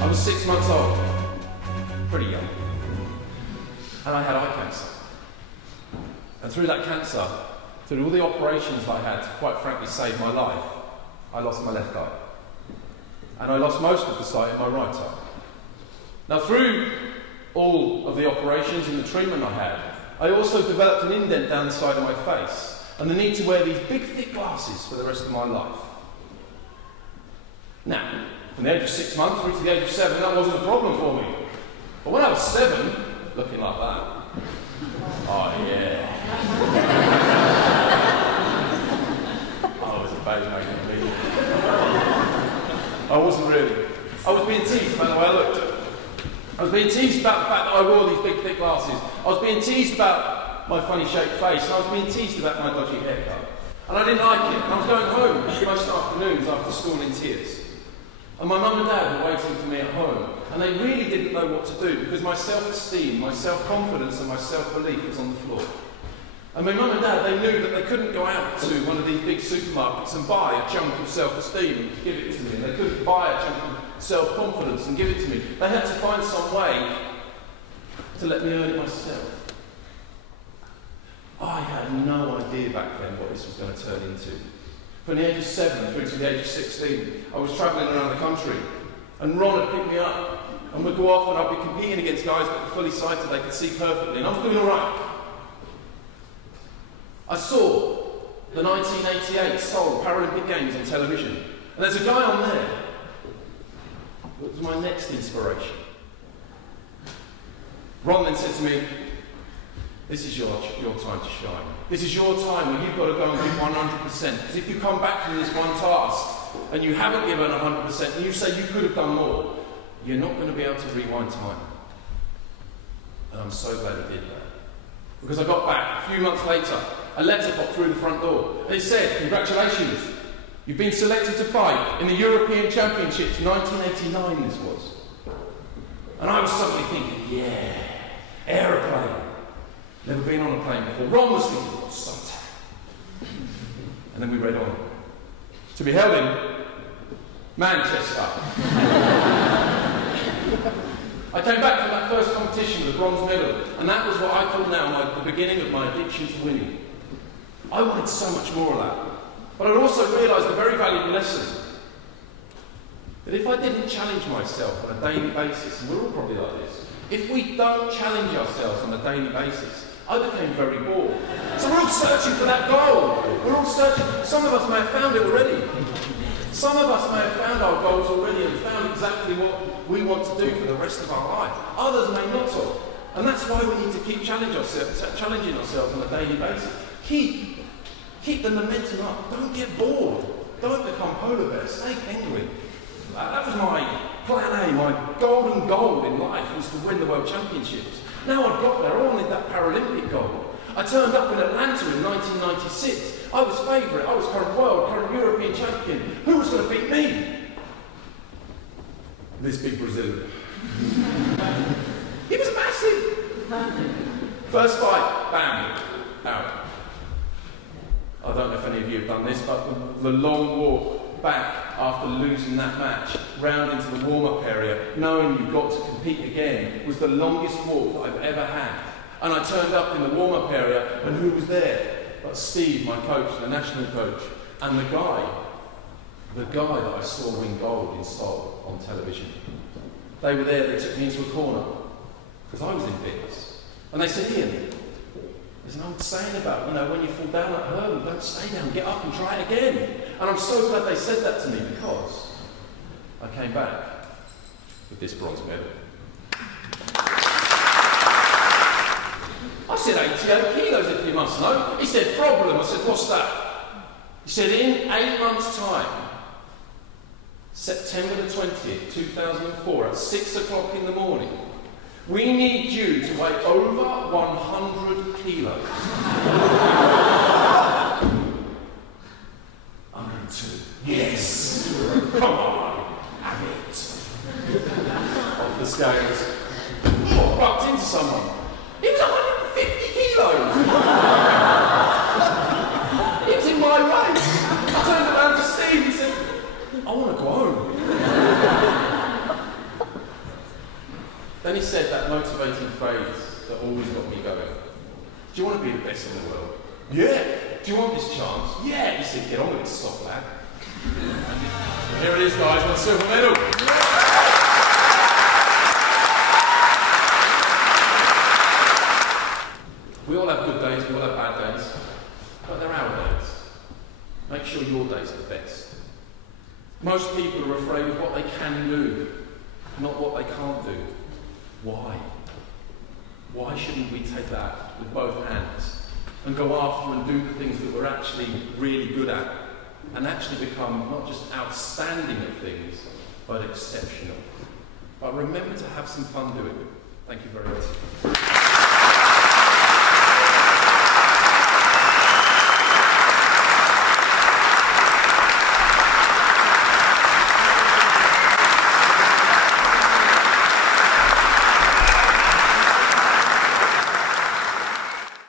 I was 6 months old, pretty young, and I had eye cancer. And through that cancer, through all the operations that I had to quite frankly save my life, I lost my left eye. And I lost most of the sight in my right eye. Now through all of the operations and the treatment I had, I also developed an indent down the side of my face and the need to wear these big thick glasses for the rest of my life. Now, from the age of 6 months through to the age of 7, that wasn't a problem for me. But when I was 7, looking like that, oh yeah. I was a baby making me. I wasn't really. I was being teased about the way I looked. I was being teased about the fact that I wore these big thick glasses. I was being teased about my funny shaped face. And I was being teased about my dodgy haircut. And I didn't like it. And I was going home most afternoons after school in tears. And my mum and dad were waiting for me at home. And they really didn't know what to do because my self-esteem, my self-confidence and my self-belief was on the floor. And my mum and dad, they knew that they couldn't go out to one of these big supermarkets and buy a chunk of self-esteem and give it to me. They couldn't buy a chunk of self-confidence and give it to me. They had to find some way to let me earn it myself. I had no idea back then what this was going to turn into. From the age of 7 through to the age of 16, I was travelling around the country, and Ron had picked me up, and we'd go off and I'd be competing against guys that were fully sighted, they could see perfectly, and I was doing all right. I saw the 1988 Seoul Paralympic Games on television, and there's a guy on there that was my next inspiration. Ron then said to me, this is your time to shine. This is your time when you've got to go and give 100%. Because if you come back from this one task and you haven't given 100% and you say you could have done more, you're not going to be able to rewind time. And I'm so glad I did that. Because I got back a few months later, a letter popped through the front door. And it said, congratulations, you've been selected to fight in the European Championships, 1989 this was. And I was suddenly thinking, yeah, aeroplane. Never been on a plane before. Ron was thinking, oh, something. And then we read on. To be held in Manchester. I came back from that first competition with a bronze medal, and that was what I call now the beginning of my addiction to winning. I wanted so much more of that. But I'd also realised a very valuable lesson. That if I didn't challenge myself on a daily basis, and we're all probably like this, if we don't challenge ourselves on a daily basis, I became very bored. So we're all searching for that goal. We're all searching. Some of us may have found it already. Some of us may have found our goals already and found exactly what we want to do for the rest of our life. Others may not have. And that's why we need to keep challenging ourselves on a daily basis. Keep the momentum up. Don't get bored. Don't become polar bears. Stay penguin. That was my plan A, my golden goal in life was to win the World Championships. Now I'd got there, I wanted that Paralympic gold. I turned up in Atlanta in 1996. I was favourite, I was current world, current European champion. Who was going to beat me? This big Brazilian. He was massive. First fight, bam, out. I don't know if any of you have done this, but the long walk back after losing that match, round into the warm-up area, knowing you've got to compete again, was the longest walk that I've ever had. And I turned up in the warm-up area, and who was there? But Steve, my coach, the national coach, and the guy that I saw win gold in Seoul on television. They were there, they took me into a corner, because I was in bits. And they said, Ian, there's an old saying about, when you fall down that hurdle, don't stay down, get up and try it again. And I'm so glad they said that to me because I came back with this bronze medal. I said 88 kilos if you must know. He said, problem. I said, what's that? He said, in 8 months' time, September the 20th, 2004, at 6 o'clock in the morning, we need you to weigh over 100 kilos. 102. Yes! Come on, have it. Off the scales. Bumped into someone. He was 150 kilos. that motivating phrase that always got me going. Do you want to be the best in the world? Yeah. Do you want this chance? Yeah. You said, get on with it, soft lad. And here it is, guys, one silver medal. We all have good days, we all have bad days, but they're our days. Make sure your days are the best. Most people are afraid of what they can do, not what they can't do. Why? Why shouldn't we take that with both hands and go after and do the things that we're actually really good at and actually become not just outstanding at things, but exceptional? But remember to have some fun doing it. Thank you very much.